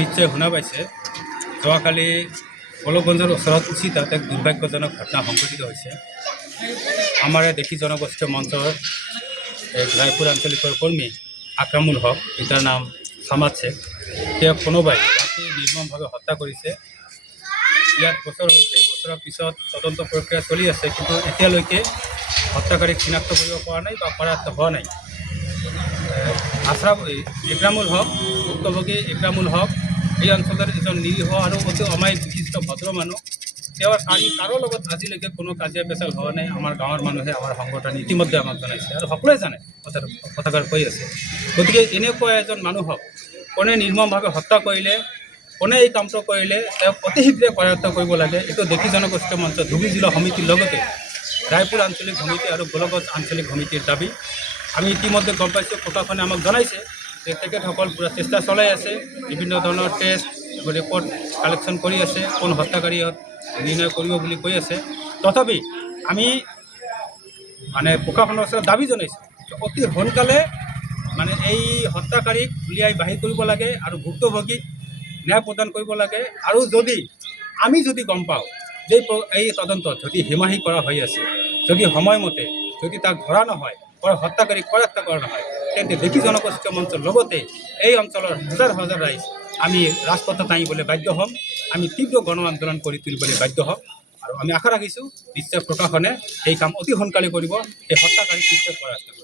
নিশ্চয় শুনা পাইছে যোৱাকালি গোলকগঞ্জৰ ওচৰত উচিতাত এক দুৰ্ভাগ্যজনক ঘটনা সংঘটিত হৈছে। আমাৰ দেশী জনগোষ্ঠীয় মঞ্চৰ এক ৰায়পুৰ আঞ্চলিকৰ কৰ্মী আকৰামুল হক, পিতাৰ নাম সামাদ শেখ, তেওঁক কোনোবাই ৰাতি নিৰ্মমভাৱে হত্যা কৰিছে। ইয়াত বছৰ হৈছে, বছৰৰ পিছত তদন্ত প্ৰক্ৰিয়া চলি আছে, কিন্তু এতিয়ালৈকে হত্যাকাৰীক চিনাক্ত কৰিব পৰা নাই বা কৰায়ত্ত হোৱা নাই। একৰামুল হক, ভুক্তভোগী একৰামুল হক এই অঞ্চলৰ এজন নিৰীহ আৰু অতি অমায়িক বিশিষ্ট ভদ্ৰ মানুহ। তেওঁৰ কাৰো লগত আজিলৈকে কোনো কাজিয়া পেচাল হোৱা নাই। আমাৰ গাঁৱৰ মানুহে, আমাৰ সংগঠনে ইতিমধ্যে আমাক জনাইছে আৰু সকলোৱে জানে কথাষাৰ কৈ আছে। গতিকে এনেকুৱা এজন মানুহক কোনে নিৰ্মমভাৱে হত্যা কৰিলে, কোনে এই কামটো কৰিলে, তেওঁক অতি শীঘ্ৰে কৰায়ত্ত কৰিব লাগে। এইটো দেশী জনগোষ্ঠীয় মঞ্চ ধুবুৰী জিলা সমিতিৰ লগতে ৰায়পুৰ আঞ্চলিক সমিতি আৰু গোলকগঞ্জ আঞ্চলিক সমিতিৰ দাবী। আমি ইতিমধ্যে গম পাইছোঁ, প্ৰশাসনে আমাক জনাইছে যে তেখেতসকল পূৰা চেষ্টা চলাই আছে, বিভিন্ন ধৰণৰ টেষ্ট ৰিপৰ্ট কালেকশ্যন কৰি আছে, কোন হত্যাকাৰী নিৰ্ণয় কৰিব বুলি কৈ আছে। তথাপি আমি প্ৰশাসনৰ ওচৰত দাবী জনাইছোঁ যে অতি সোনকালে এই হত্যাকাৰীক উলিয়াই বাহিৰ কৰিব লাগে আৰু ভুক্তভোগীক ন্যায় প্ৰদান কৰিব লাগে। আৰু আমি যদি গম পাওঁ যে এই তদন্তত যদি হিমাহী কৰা হৈ আছে, যদি সময়মতে যদি তাক ধৰা নহয়, হত্যাকাৰীক কৰায়ত্ত কৰা নহয়, তেন্তে দেশী জনগোষ্ঠীয় মঞ্চৰ লগতে এই অঞ্চলৰ হাজাৰ হাজাৰ ৰাইজ আমি ৰাজপথত নামিবলৈ বাধ্য হ'ম। আমি তীব্ৰ গণ আন্দোলন কৰি তুলিবলৈ বাধ্য হ'ম আৰু আমি আশা ৰাখিছোঁ নিশ্চয় প্ৰশাসনে এই কাম অতি সোনকালে কৰিব, এই হত্যাকাৰীক নিশ্চয় কৰায়ত্ত কৰিব।